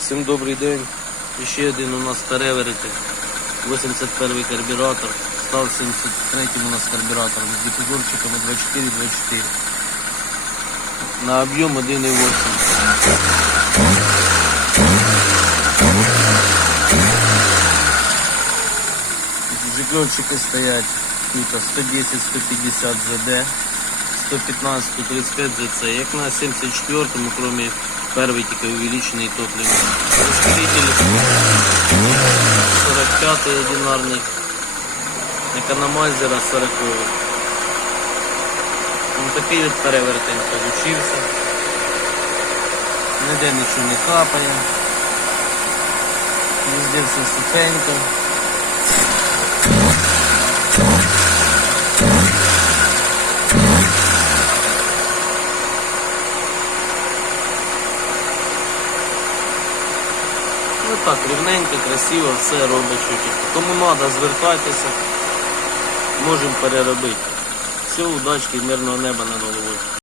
Всім добрий день. Ще один у нас переверити. 81 карбюратор. Став 73 у нас карбюратор з дифузорчиками 24-24. На об'єм 1,8. Жикльовчики стоять тут 110-150 ЗД, 115-135 ЗЦ. Як на 74-му, кроме первый тільки увеличенный топливный. Распределитель 45-й одинарный. Економайзера 40 Ну такий от перевертень получився. Ніде нічого не капає. Везде все сухенько. Ну так, рівненько, красиво, все робить щось. Кому треба, звертайтеся, можемо переробити. Все, удачки, мирного неба над головою.